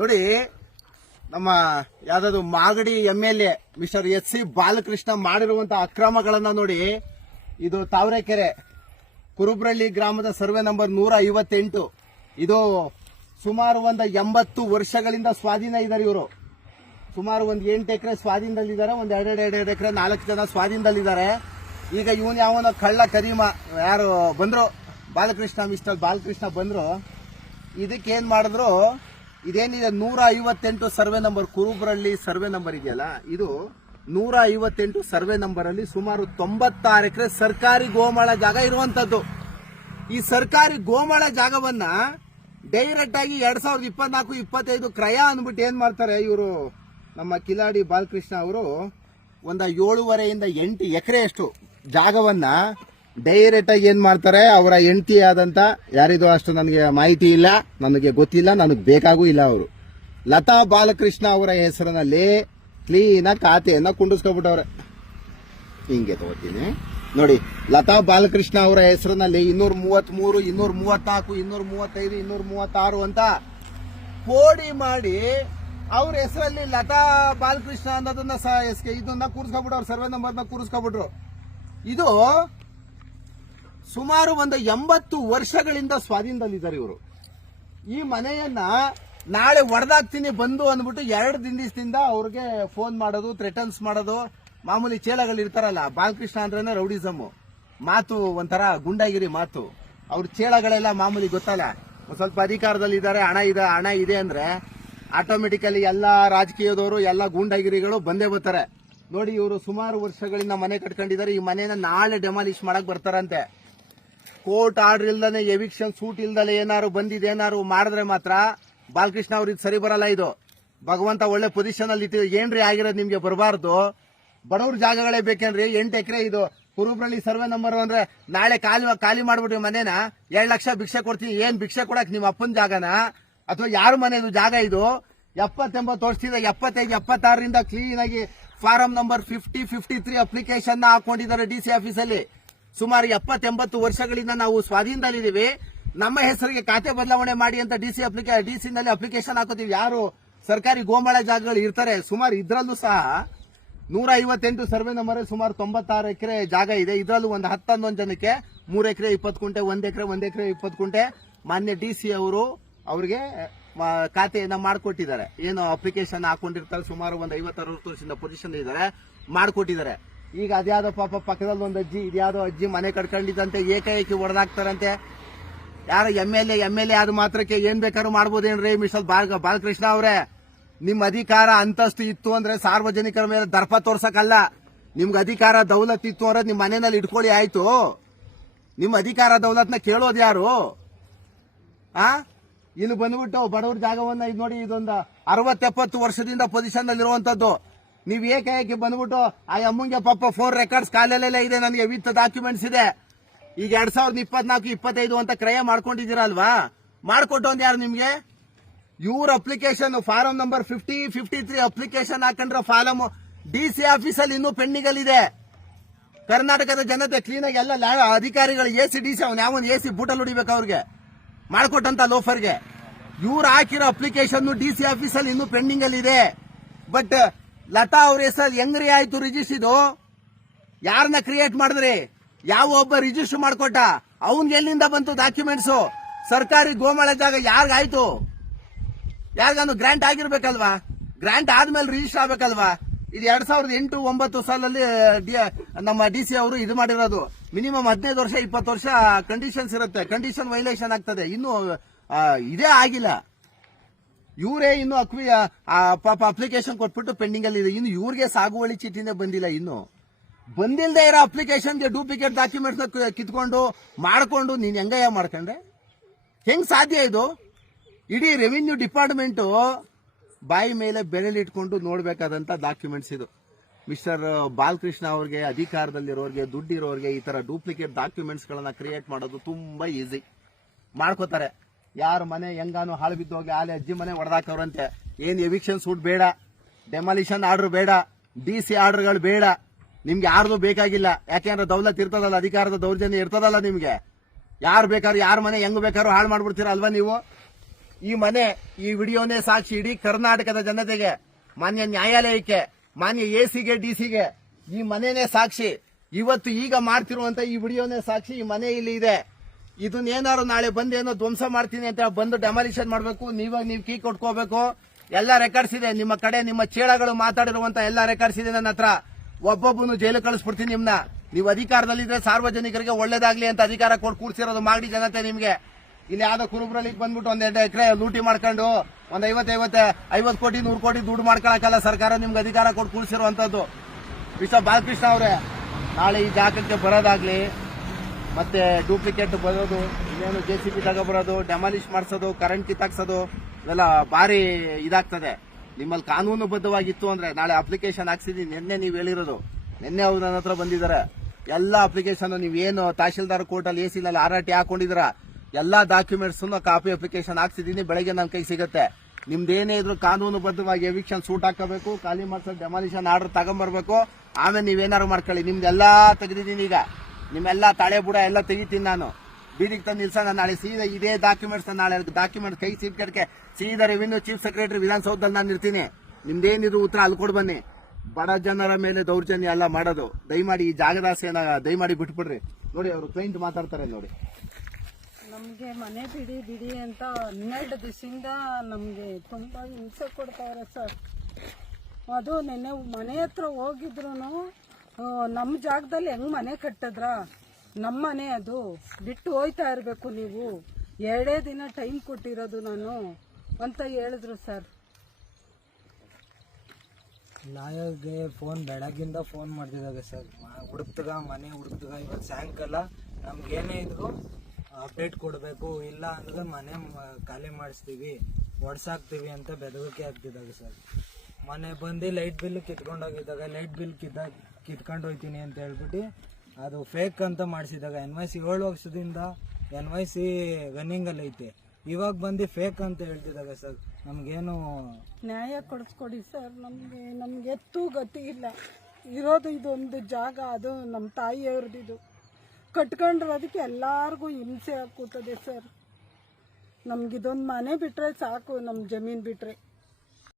ನೋಡಿ, ನಮ್ಮ ಯಾವ್ದಾದ್ರು Magadi M L A mister S C Balakrishna ಮಾಡಿರುವಂತ ಅಕ್ರಮಗಳನ್ನ ನೋಡಿ, ಇದು ತಾವರೆಕೆರೆ, ಕುರುಬ್ರಳ್ಳಿ ಗ್ರಾಮದ ಸರ್ವೆ ನಂಬರ್ ನೂರ ಐವತ್ತೆಂಟು. ಇದು ಸುಮಾರು ಒಂದು ಎಂಬತ್ತು ವರ್ಷಗಳಿಂದ ಸ್ವಾಧೀನ ಇದ್ದಾರೆ ಇವರು. ಸುಮಾರು ಒಂದು ಎಂಟು ಎಕರೆ ಸ್ವಾಧೀನದಲ್ಲಿದ್ದಾರೆ, ಒಂದು ಎರಡೆರಡು ಎರಡು ಎಕರೆ ನಾಲ್ಕು ಜನ ಸ್ವಾಧೀನದಲ್ಲಿದ್ದಾರೆ. ಈಗ ಇವನು ಯಾವನ ಕಳ್ಳ ಕರೀಮ, ಯಾರು ಬಂದ್ರು? ಬಾಲಕೃಷ್ಣ, ಮಿಸ್ಟರ್ ಬಾಲಕೃಷ್ಣ ಬಂದ್ರು. ಇದಕ್ಕೇನು ಮಾಡಿದ್ರು? ಇದೇನಿದೆ? ನೂರ ಐವತ್ತೆಂಟು ಸರ್ವೆ ನಂಬರ್ ಕುರುಬ್ರಲ್ಲಿ ಸರ್ವೆ ನಂಬರ್ ಇದೆಯಲ್ಲ? ಇದು ನೂರ ಐವತ್ತೆಂಟು ಸರ್ವೆ ನಂಬರ್ ಅಲ್ಲಿ ಸುಮಾರು ತೊಂಬತ್ತಾರು ಎಕರೆ ಸರ್ಕಾರಿ ಗೋಮಾಳ ಜಾಗ ಇರುವಂತದ್ದು. ಈ ಸರ್ಕಾರಿ ಗೋಮಾಳ ಜಾಗವನ್ನ ಡೈರೆಕ್ಟ್ ಆಗಿ ಎರಡ್ ಸಾವಿರದ ಇಪ್ಪತ್ನಾಲ್ಕು, ಇಪ್ಪತ್ತೈದು ಕ್ರಯ ಅಂದ್ಬಿಟ್ಟು ಏನ್ ಮಾಡ್ತಾರೆ ಇವರು ನಮ್ಮ ಕಿಲಾಡಿ ಬಾಲಕೃಷ್ಣ ಅವರು? ಒಂದ ಏಳುವರೆಯಿಂದ ಎಂಟು ಎಕರೆಯಷ್ಟು ಜಾಗವನ್ನ ಡೈರೆಕ್ಟ್ ಆಗಿ ಏನ್ ಮಾಡ್ತಾರೆ? ಅವರ ಹೆಂಡತಿ ಆದಂತ ಯಾರಿದು ಅಷ್ಟು ನನಗೆ ಮಾಹಿತಿ ಇಲ್ಲ ನನಗೆ ಗೊತ್ತಿಲ್ಲ, ನನಗೆ ಬೇಕಾಗೂ ಇಲ್ಲ ಅವರು. ಲತಾ ಬಾಲಕೃಷ್ಣ ಅವರ ಹೆಸರಿನಲ್ಲಿ ಕ್ಲೀನಾಗಿ ಖಾತೆಯನ್ನ ಕುಂಡಿಸ್ಕೊಬಿಟ್ಟವ್ರೆ. ಹಿಂಗೆ ತಗೋತೀನಿ. ನೋಡಿ, ಲತಾ ಬಾಲಕೃಷ್ಣ ಅವರ ಹೆಸರಿನಲ್ಲಿ ಇನ್ನೂರ ಮೂವತ್ತ್ ಮೂರು ಇನ್ನೂರ ಮೂವತ್ನಾಲ್ಕು, ಇನ್ನೂರ ಮೂವತ್ತೈದು, ಇನ್ನೂರ ಮೂವತ್ತಾರು ಅಂತ ಕೋಡಿ ಮಾಡಿ ಅವ್ರ ಹೆಸರಲ್ಲಿ ಲತಾ ಬಾಲಕೃಷ್ಣ ಅನ್ನೋದನ್ನ ಇದನ್ನ ಕೂರಿಸ್ಕೊಬಿಟ್ಟು ಅವ್ರ ಸರ್ವೆ ನಂಬರ್ನ ಕೂರಿಸ್ಕೊಬಿಟ್ರು. ಇದು ಸುಮಾರು ಒಂದು ಎಂಬತ್ತು ವರ್ಷಗಳಿಂದ ಸ್ವಾಧೀನದಲ್ಲಿದ್ದಾರೆ ಇವರು. ಈ ಮನೆಯನ್ನ ನಾಳೆ ಒಡೆದಾಗ್ತೀನಿ ಬಂದು ಅಂದ್ಬಿಟ್ಟು ಎರಡು ದಿನದಿಂದ ಅವ್ರಿಗೆ ಫೋನ್ ಮಾಡೋದು ಥ್ರೆಟನ್ಸ್ ಮಾಡೋದು, ಮಾಮೂಲಿ ಚೇಲಗಳು ಇರ್ತಾರಲ್ಲ, ಬಾಲಕೃಷ್ಣ ಅಂದ್ರೇನೆ ರೌಡಿಸಮ್ ಮಾತು ಒಂಥರ ಗುಂಡಾಗಿರಿ ಮಾತು. ಅವ್ರ ಚೇಳಗಳೆಲ್ಲ ಮಾಮೂಲಿ ಗೊತ್ತಲ್ಲ? ಒಂದ್ ಸ್ವಲ್ಪ ಅಧಿಕಾರದಲ್ಲಿದ್ದಾರೆ, ಹಣ ಇದೆ ಹಣ ಇದೆ ಅಂದ್ರೆ ಆಟೋಮೆಟಿಕಲಿ ಎಲ್ಲಾ ರಾಜಕೀಯದವರು, ಎಲ್ಲ ಗೂಂಡಾಗಿರಿಗಳು ಬಂದೇ ಬರ್ತಾರೆ. ನೋಡಿ ಇವರು ಸುಮಾರು ವರ್ಷಗಳಿಂದ ಮನೆ ಕಟ್ಕೊಂಡಿದ್ದಾರೆ, ಈ ಮನೆಯನ್ನ ನಾಳೆ ಡೆಮಾಲಿಷ್ ಮಾಡಕ್ ಬರ್ತಾರಂತೆ. ಕೋರ್ಟ್ ಆರ್ಡರ್ ಇಲ್ದಾನೆ, ಎವಿಕ್ಷನ್ ಸೂಟ್ ಇಲ್ದಲೆ ಏನಾರು ಬಂದಿದೆ, ಏನಾರು ಮಾಡಿದ್ರೆ ಮಾತ್ರ ಬಾಲಕೃಷ್ಣ ಅವ್ರು ಇದು ಸರಿ ಬರಲ್ಲ ಇದು. ಭಗವಂತ ಒಳ್ಳೆ ಪೊಸಿಷನ್ ಅಲ್ಲಿ ಇಟ್ಟಿದೆ. ಏನ್ರಿ ಆಗಿರೋದು ನಿಮ್ಗೆ ಬರಬಾರ್ದು? ಬಡವ್ರ ಜಾಗಗಳೇ ಬೇಕೇನ್ರಿ? ಎಂಟು ಎಕರೆ ಇದು. ಕುರುಬ್ರಳ್ಳಿ ಸರ್ವೆ ನಂಬರ್ ಅಂದ್ರೆ ನಾಳೆ ಖಾಲಿ ಖಾಲಿ ಮಾಡ್ಬಿಟ್ರಿ ಮನೇನ. ಎರಡು ಲಕ್ಷ ಭಿಕ್ಷೆ ಕೊಡ್ತೀನಿ. ಏನ್ ಭಿಕ್ಷೆ ಕೊಡಕ್ ನಿಮ್ಮ ಅಪ್ಪನ ಜಾಗನ? ಅಥವಾ ಯಾರ ಮನೆಯದು ಜಾಗ ಇದು? ಎಪ್ಪತ್ತೆಂಬತ್ತು ವರ್ಷದಿಂದ ಎಪ್ಪತ್ತೈದು, ಎಪ್ಪತ್ತಾರರಿಂದ ಕ್ಲೀನ್ ಆಗಿ form number fifty fifty three application ಹಾಕೊಂಡಿದ್ದಾರೆ ಡಿ ಸಿ ಆಫೀಸಲ್ಲಿ ಸುಮಾರು ಎಪ್ಪತ್ತೆಂಬತ್ತು ವರ್ಷಗಳಿಂದ ನಾವು ಸ್ವಾಧೀನದಲ್ಲಿದ್ದೀವಿ. ನಮ್ಮ ಹೆಸರಿಗೆ ಖಾತೆ ಬದಲಾವಣೆ ಮಾಡಿ ಅಂತ ಡಿ ಸಿ ಅಪ್ಲಿಕೇ, ಡಿ ಸಿ ನಲ್ಲಿ ಅಪ್ಲಿಕೇಶನ್ ಹಾಕೋತೀವಿ. ಯಾರು ಸರ್ಕಾರಿ ಗೋಮಾಳ ಜಾಗಗಳು ಇರ್ತಾರೆ, ಸುಮಾರು ಇದರಲ್ಲೂ ಸಹ ನೂರ ಐವತ್ತೆಂಟು ಸರ್ವೆ ನಂಬರ್ ಸುಮಾರು ತೊಂಬತ್ತಾರು ಎಕರೆ ಜಾಗ ಇದೆ. ಇದರಲ್ಲೂ ಒಂದು ಹತ್ತೊಂದೊಂದು ಜನಕ್ಕೆ ಮೂರು ಎಕರೆ ಇಪ್ಪತ್ತು ಕುಂಟೆ ಒಂದು ಎಕರೆ ಒಂದು ಎಕರೆ ಇಪ್ಪತ್ತು ಕುಂಟೆ ಮಾನ್ಯ ಡಿ ಸಿ ಅವರು ಅವ್ರಿಗೆ ಖಾತೆಯನ್ನು ಖಾತೆಯನ್ನ ಮಾಡಿಕೊಟ್ಟಿದ್ದಾರೆ. ಏನು ಅಪ್ಲಿಕೇಶನ್ ಹಾಕೊಂಡಿರ್ತಾರೆ, ಸುಮಾರು ಒಂದು ಐವತ್ತು ಅರವತ್ತು ವರ್ಷದಿಂದ ಪೊಸಿಷನ್ ಇದ್ದಾರೆ, ಮಾಡಿಕೊಟ್ಟಿದ್ದಾರೆ. ಈಗ ಅದ್ಯಾವುದೋ ಪಾಪ ಪಕ್ಕದಲ್ಲಿ ಒಂದು ಅಜ್ಜಿ, ಇದ್ಯಾವುದೋ ಅಜ್ಜಿ ಮನೆ ಕಟ್ಕೊಂಡಿದ್ದಂತೆ, ಏಕಾಏಕಿ ಹೊಡೆದಾಕ್ತಾರಂತೆ ಯಾರು M L A M L A ಆದ ಮಾತ್ರಕ್ಕೆ ಏನ್ ಬೇಕಾದ್ರೂ ಮಾಡ್ಬೋದೇನ್ರಿ ಮಿಸ್ಟರ್ ಬಾಲ್, ಬಾಲಕೃಷ್ಣ ಅವರೇ? ನಿಮ್ ಅಧಿಕಾರ ಅಂತಸ್ತು ಇತ್ತು ಅಂದ್ರೆ ಸಾರ್ವಜನಿಕರ ಮೇಲೆ ದರ್ಪ ತೋರ್ಸಕ್ಕಲ್ಲ. ನಿಮ್ಗೆ ಅಧಿಕಾರ ದೌಲತ್ ಇತ್ತು ಅಂದ್ರೆ ನಿಮ್ ಮನೆಯಲ್ಲಿ ಇಟ್ಕೊಳ್ಳಿ, ಆಯ್ತು. ನಿಮ್ ಅಧಿಕಾರ ದೌಲತ್ನ ಕೇಳೋದು ಯಾರು? ಆ? ಇಲ್ಲಿ ಬಂದ್ಬಿಟ್ಟು ಬಡವ್ರ ಜಾಗವನ್ನ ಇದು ನೋಡಿ, ಇದೊಂದು ಅರವತ್ತೆಪ್ಪತ್ತು ವರ್ಷದಿಂದ ಪೊಸಿಷನ್ ಅಲ್ಲಿ ಇರುವಂತದ್ದು ನೀವ್ ಏಕಾಏಕಿ ಬಂದ್ಬಿಟ್ಟು ಆ ಅಮ್ಮಂಗೆ ಪಾಪ ಫೋರ್ ರೆಕಾರ್ಡ್ಸ್ ಕಾಲಲ್ಲೆಲ್ಲ ಇದೆ, ನನಗೆ ವಿತ್ ಡಾಕ್ಯುಮೆಂಟ್ಸ್ ಇದೆ. ಈಗ ಎರಡ್ ಸಾವಿರದ ಇಪ್ಪತ್ನಾಲ್ಕು, ಇಪ್ಪತ್ತೈದು ಅಂತ ಕ್ರಯ ಮಾಡ್ಕೊಂಡಿದ್ದೀರಲ್ವಾ? ಮಾಡ್ಕೊಟ್ಟು ಒಂದ್ ಯಾರು ನಿಮ್ಗೆ? ಇವ್ರ application form number fifty fifty three application ಹಾಕೊಂಡ್ರೆ ಫಾರಂ ಡಿ ಸಿ ಆಫೀಸಲ್ಲಿ ಇನ್ನೂ ಪೆಂಡಿಂಗ್ ಇದೆ ಕರ್ನಾಟಕದ ಜನತೆ ಕ್ಲೀನ್ ಆಗಿ ಎಲ್ಲ ಅಧಿಕಾರಿಗಳು ಎ ಸಿ ಡಿ ಸಿ ಅವ್ನು ಯಾವನ್ ಎ ಸಿ ಬೂಟಲ್ಲಿ ಹೊಡಿಬೇಕು ಅವ್ರಿಗೆ? ಮಾಡ್ಕೊಟ್ಟಂತ ಲೋಫರ್ಗೆ ಇವ್ರು ಹಾಕಿರೋ ಅಪ್ಲಿಕೇಶನ್ ಡಿ ಸಿ ಆಫೀಸಲ್ಲಿ ಇನ್ನೂ ಪೆಂಡಿಂಗ್ ಅಲ್ಲಿ ಇದೆ ಬಟ್ ಲತಾ ಅವ್ರ ಹೆಸರಲ್ಲಿ ಹೆಂಗ್ರಿ ಆಯ್ತು ರಿಜಿಸ್ಟ್ರಿದು? ಯಾರನ್ನ ಕ್ರಿಯೇಟ್ ಮಾಡಿದ್ರಿ? ಯಾವ ಒಬ್ಬ ರಿಜಿಸ್ಟರ್ ಮಾಡ್ಕೊಟ್ಟ? ಅವನ್ ಎಲ್ಲಿಂದ ಬಂತು ಡಾಕ್ಯುಮೆಂಟ್ಸ್ ಸರ್ಕಾರಿ ಗೋಮಳದಾಗ ಯಾರಿಗಾಯ್ತು ಯಾರಿಗಾನು ಗ್ರಾಂಟ್ ಆಗಿರ್ಬೇಕಲ್ವಾ? ಗ್ರಾಂಟ್ ಆದ್ಮೇಲೆ ರಿಜಿಸ್ಟರ್ ಆಗ್ಬೇಕಲ್ವಾ? ಇದು ಎರಡ್ ಸಾವಿರದ ಎಂಟು, ಒಂಬತ್ತು ಸಾಲಲ್ಲಿ ನಮ್ಮ ಡಿ ಸಿ ಅವರು ಇದು ಮಾಡಿರೋದು. ಮಿನಿಮಮ್ ಹದಿನೈದು ವರ್ಷ, ಇಪ್ಪತ್ತು ವರ್ಷ ಕಂಡೀಷನ್ಸ್ ಇರುತ್ತೆ. ಕಂಡೀಷನ್ ವೈಲೇಷನ್ ಆಗ್ತದೆ. ಇನ್ನು ಇದೇ ಆಗಿಲ್ಲ. ಇವರೇ ಇನ್ನು ಅಕ್ವಿ ಪಾಪ ಅಪ್ಲಿಕೇಶನ್ ಕೊಟ್ಬಿಟ್ಟು ಪೆಂಡಿಂಗ್ ಅಲ್ಲಿ ಇದೆ. ಇನ್ನು ಇವ್ರಿಗೆ ಸಾಗುವಳಿ ಚೀಟಿನೇ ಬಂದಿಲ್ಲ ಇನ್ನು. ಬಂದಿಲ್ಲದೆ ಇರೋ ಅಪ್ಲಿಕೇಶನ್ಗೆ ಡೂಪ್ಲಿಕೇಟ್ ಡಾಕ್ಯುಮೆಂಟ್ಸ್ ಕಿತ್ಕೊಂಡು, ಮಾಡ್ಕೊಂಡು, ನೀನು ಹೆಂಗಯ್ಯ ಮಾಡ್ಕೊಂಡೆ? ಹೆಂಗ್ ಸಾಧ್ಯ ಇದು? ಇಡೀ ರೆವಿನ್ಯೂ ಡಿಪಾರ್ಟ್ಮೆಂಟ್ ಬಾಯಿ ಮೇಲೆ ಬೆರಳಿಟ್ಕೊಂಡು ನೋಡ್ಬೇಕಾದಂತ ಡಾಕ್ಯುಮೆಂಟ್ಸ್ ಇದು. ಮಿಸ್ಟರ್ ಬಾಲಕೃಷ್ಣ ಅವ್ರಿಗೆ, ಅಧಿಕಾರದಲ್ಲಿರೋರಿಗೆ, ದುಡ್ಡಿರೋರಿಗೆ ಈ ತರ ಡೂಪ್ಲಿಕೇಟ್ ಡಾಕ್ಯುಮೆಂಟ್ಸ್ ಗಳನ್ನ ಕ್ರಿಯೇಟ್ ಮಾಡೋದು ತುಂಬಾ ಈಸಿ ಮಾಡ್ಕೋತಾರೆ. ಯಾರ ಮನೆ ಹೆಂಗಾನು ಹಾಳು ಬಿದ್ದೋಗಿ ಆಲೆ ಅಜ್ಜಿ ಮನೆ ಹೊಡೆದಾಕವ್ರಂತೆ ಏನು ಎವಿಕ್ಷನ್ ಸೂಟ್ ಬೇಡ. ಡೆಮಾಲಿಷನ್ ಆರ್ಡರ್ ಬೇಡ. ಡಿ ಸಿ ಆರ್ಡರ್ಗಳು ಬೇಡ. ನಿಮ್ಗೆ ಯಾರ್ದು ಬೇಕಾಗಿಲ್ಲ. ಯಾಕೆಂದ್ರೆ ದೌಲತ್ ಇರ್ತದಲ್ಲ, ಅಧಿಕಾರದ ದೌರ್ಜನ್ಯ ಇರ್ತದಲ್ಲ ನಿಮ್ಗೆ. ಯಾರು ಬೇಕಾದ್ರೂ, ಯಾರ ಮನೆ ಹೆಂಗ್ ಬೇಕಾದ್ರೂ ಹಾಳು ಮಾಡ್ಬಿಡ್ತೀರ ಅಲ್ವಾ ನೀವು? ಈ ಮನೆ, ಈ ವಿಡಿಯೋನೇ ಸಾಕ್ಷಿ ಇಡೀ ಕರ್ನಾಟಕದ ಜನತೆಗೆ, ಮಾನ್ಯ ನ್ಯಾಯಾಲಯಕ್ಕೆ, ಮಾನ್ಯ ಎ ಸಿಗೆ ಡಿ ಸಿಗೆ ಈ ಮನೆನೇ ಸಾಕ್ಷಿ ಇವತ್ತು ಈಗ ಮಾಡ್ತಿರುವಂತ ಈ ವಿಡಿಯೋನೇ ಸಾಕ್ಷಿ ಈ ಮನೆ ಇಲ್ಲಿ ಇದೆ. ಇದನ್ನೇನಾದ್ರು ನಾಳೆ ಬಂದು ಏನೋ ಧ್ವಂಸ ಮಾಡ್ತೀನಿ ಅಂತ ಬಂದು ಡೆಮಾಲಿಷನ್ ಮಾಡಬೇಕು, ನೀವಾಗ ನೀವು ಕೀ ಕೊಟ್ಕೋಬೇಕು. ಎಲ್ಲ ರೆಕಾರ್ಡ್ಸ್ ಇದೆ. ನಿಮ್ಮ ಕಡೆ ನಿಮ್ಮ ಚೇಳಗಳು ಮಾತಾಡಿರುವಂತ ಎಲ್ಲ ರೆಕಾರ್ಡ್ಸ್ ಇದೆ ನನ್ನ ಹತ್ರ. ಒಬ್ಬೊಬ್ಬನು ಜೈಲು ಕಳಿಸ್ಬಿಡ್ತೀನಿ ನಿಮ್ನ. ನೀವು ಅಧಿಕಾರದಲ್ಲಿದ್ರೆ ಸಾರ್ವಜನಿಕರಿಗೆ ಒಳ್ಳೇದಾಗ್ಲಿ ಅಂತ ಅಧಿಕಾರ ಕೊಟ್ಟು ಕೂಡ್ಸಿರೋದು ಮಾಡಿ ಜನತೆ ನಿಮಗೆ. ಇಲ್ಲಿ ಯಾವ್ದೋ ಕುರುಬ್ರಲ್ಲಿ ಬಂದ್ಬಿಟ್ಟು ಒಂದ್ ಎರಡು ಎಕರೆ ಲೂಟಿ ಮಾಡ್ಕೊಂಡು ಒಂದ್ ಐವತ್ತೈವತ್ತೆ ಐವತ್ ಐವತ್ ಕೋಟಿ, ನೂರು ಕೋಟಿ ದುಡ್ಡು ಮಾಡ್ಕೊಳಕಲ್ಲ ಸರ್ಕಾರ ನಿಮ್ಗೆ ಅಧಿಕಾರ ಕೊಟ್ಟು ಕೂಡಿಸಿರುವಂತದ್ದು ವಿಶ್ವ ಬಾಲಕೃಷ್ಣ ಅವರೇ, ನಾಳೆ ಈ ಜಾಗಕ್ಕೆ ಬರೋದಾಗ್ಲಿ ಮತ್ತೆ ಡೂಪ್ಲಿಕೇಟ್ ಬರೋದು, ಇನ್ನೇನು ಜೆ ಸಿ ಬಿ ಬರೋದು ಡೆಮಾಲಿಷ್ ಮಾಡಿಸೋದು ಕರೆಂಟ್ ಕಿತ್ತಾಕ್ಸೋದು, ಇವೆಲ್ಲ ಭಾರಿ ಇದಾಗ್ತದೆ. ನಿಮ್ಮಲ್ಲಿ ಕಾನೂನುಬದ್ಧವಾಗಿತ್ತು ಅಂದ್ರೆ ನಾಳೆ ಅಪ್ಲಿಕೇಶನ್ ಹಾಕ್ಸಿದೀನಿ ನಿನ್ನೆ ನೀವು ಹೇಳಿರೋದು. ನಿನ್ನೆ ಅವ್ರು ನನ್ನ ಹತ್ರ ಬಂದಿದ್ದಾರೆ. ಎಲ್ಲ ಅಪ್ಲಿಕೇಶನ್ ಏನು ತಹಶೀಲ್ದಾರ್ ಕೋರ್ಟಲ್ಲಿ ಎ ನಲ್ಲಿ ಆರ್ ಆರ್ ಟಿ ಹಾಕೊಂಡಿದ್ರ ಎಲ್ಲಾ ಡಾಕ್ಯುಮೆಂಟ್ಸ್ ಕಾಪಿ ಅಪ್ಲಿಕೇಶನ್ ಹಾಕ್ಸಿದ್ದೀನಿ ಬೆಳಗ್ಗೆ ನನ್ನ ಕೈ ಸಿಗುತ್ತೆ. ನಿಮ್ದೇನೇ ಇದ್ರು ಕಾನೂನುಬದ್ಧವಾಗಿ ಎವಿಕ್ಷನ್ ಸೂಟ್ ಹಾಕಬೇಕು, ಖಾಲಿ ಮಾಡ್ಸೋದು ಡೆಮಾಲಿಷನ್ ಆರ್ಡರ್ ತಗೊಂಬರ್ಬೇಕು. ಆಮೇಲೆ ನೀವೇನಾರು ಮಾಡ್ಕೊಳ್ಳಿ. ನಿಮ್ದೆಲ್ಲಾ ತೆಗೆದಿದ್ದೀನಿ ಈಗ. ನಿಮ್ಮೆಲ್ಲ ತಳೆ ಬುಡ ಎಲ್ಲ ತೆಗಿತೀನಿ ನಾನು. ಬೀದಿಗೆ ತಂದು ನಿಲ್ಸೋಣ ನಾಳೆ ಸೀದಾ ಇದೇ ಡಾಕ್ಯುಮೆಂಟ್ಸ್ ನಾಳೆ ಡಾಕ್ಯುಮೆಂಟ್ ಕೈ ಸಿಕ್ಕಕ್ಕೆ ಸೀದಾ ರೆವಿನ್ಯೂ ಚೀಫ್ ಸೆಕ್ರೆಟರಿ ವಿಧಾನಸೌಧದಲ್ಲಿ ನಾನು ಇರ್ತೀನಿ. ನಿಮ್ದೇನಿದ್ರು ಉತ್ತರ ಅಲ್ಲಿ ಕೊಡ್ ಬನ್ನಿ. ಬಡ ಜನರ ಮೇಲೆ ದೌರ್ಜನ್ಯ ಎಲ್ಲ ಮಾಡೋದು. ದಯಮಾಡಿ ಈ ಜಾಗದಾಸೆನ ದಯಮಾಡಿ ಬಿಟ್ಬಿಡ್ರಿ. ನೋಡಿ ಅವರು ಕ್ಲೈಂಟ್ ಮಾತಾಡ್ತಾರೆ ನೋಡಿ. ನಮಗೆ ಮನೆ ಬಿಡಿ ಬಿಡಿ ಅಂತ ಹನ್ನೆರಡು ದಿವಸದಿಂದ ನಮಗೆ ತುಂಬ ಹಿಂಸೆ ಕೊಡ್ತಾವ್ರೆ ಸರ್. ಅದು ನೆನ್ನೆ ಮನೆ ಹತ್ರ ಹೋಗಿದ್ರು ನಮ್ಮ ಜಾಗದಲ್ಲಿ ಹೆಂಗ್ ಮನೆ ಕಟ್ಟದ್ರ? ನಮ್ಮ ಮನೆ ಅದು ಬಿಟ್ಟು ಹೋಯ್ತಾ ಇರಬೇಕು ನೀವು. ಎರಡೇ ದಿನ ಟೈಮ್ ಕೊಟ್ಟಿರೋದು ನಾನು ಅಂತ ಹೇಳಿದ್ರು ಸರ್ ಲಾಯರ್ಗೆ ಫೋನ್ ಬೆಳಗ್ಗಿಂದ ಫೋನ್ ಮಾಡ್ತಿದ್ದಾಗ ಸರ್ ಹುಡುಕ್ತಗ, ಮನೆ ಹುಡುಕ್ತಗ ಇವತ್ತು ಸಾಯಂಕಾಲ. ನಮ್ಗೇನೇ ಇದ್ರು ಅಪ್ಡೇಟ್ ಕೊಡಬೇಕು. ಇಲ್ಲ ಅಂದ್ರೆ ಮನೆ ಖಾಲಿ ಮಾಡಿಸ್ತೀವಿ. ಒಡ್ಸಾಕ್ತೀವಿ ಅಂತ ಬೆದರಿಕೆ ಆಗ್ತಿದ್ದಾಗ ಸರ್ ಮನೆ ಬಂದು ಲೈಟ್ ಬಿಲ್ ಕಿತ್ಕೊಂಡೋಗಿದ್ದಾಗ, ಲೈಟ್ ಬಿಲ್ ಕಿತ್ತ ಕಿತ್ಕೊಂಡು ಹೋಯ್ತೀನಿ ಅಂತ ಹೇಳ್ಬಿಟ್ಟು ಅದು ಫೇಕ್ ಅಂತ ಮಾಡಿಸಿದಾಗ ಎನ್ ವೈ ಸಿ ಏಳು ವರ್ಷದಿಂದ ಎನ್ ವೈ ಸಿ ರನ್ನಿಂಗಲ್ಲಿ ಐತೆ. ಇವಾಗ ಬಂದು ಫೇಕ್ ಅಂತ ಹೇಳ್ತಿದ್ದಾಗ ಸರ್ ನಮಗೇನು ನ್ಯಾಯ ಕೊಡಿಸ್ಕೊಡಿ ಸರ್ ನಮಗೆ ನಮ್ಗೆ ಎತ್ತೂ ಗತಿ ಇಲ್ಲ. ಇರೋದು ಇದೊಂದು ಜಾಗ, ಅದು ನಮ್ಮ ತಾಯಿಯವ್ರದ್ದು. ಇದು ಕಟ್ಕೊಂಡಿರೋದಕ್ಕೆ ಎಲ್ಲರಿಗೂ ಹಿಂಸೆ ಆಗ್ಕೂತದೆ ಸರ್ ನಮ್ಗಿದೊಂದು ಮನೆ ಬಿಟ್ಟರೆ ಸಾಕು ನಮ್ಮ ಜಮೀನು ಬಿಟ್ಟರೆ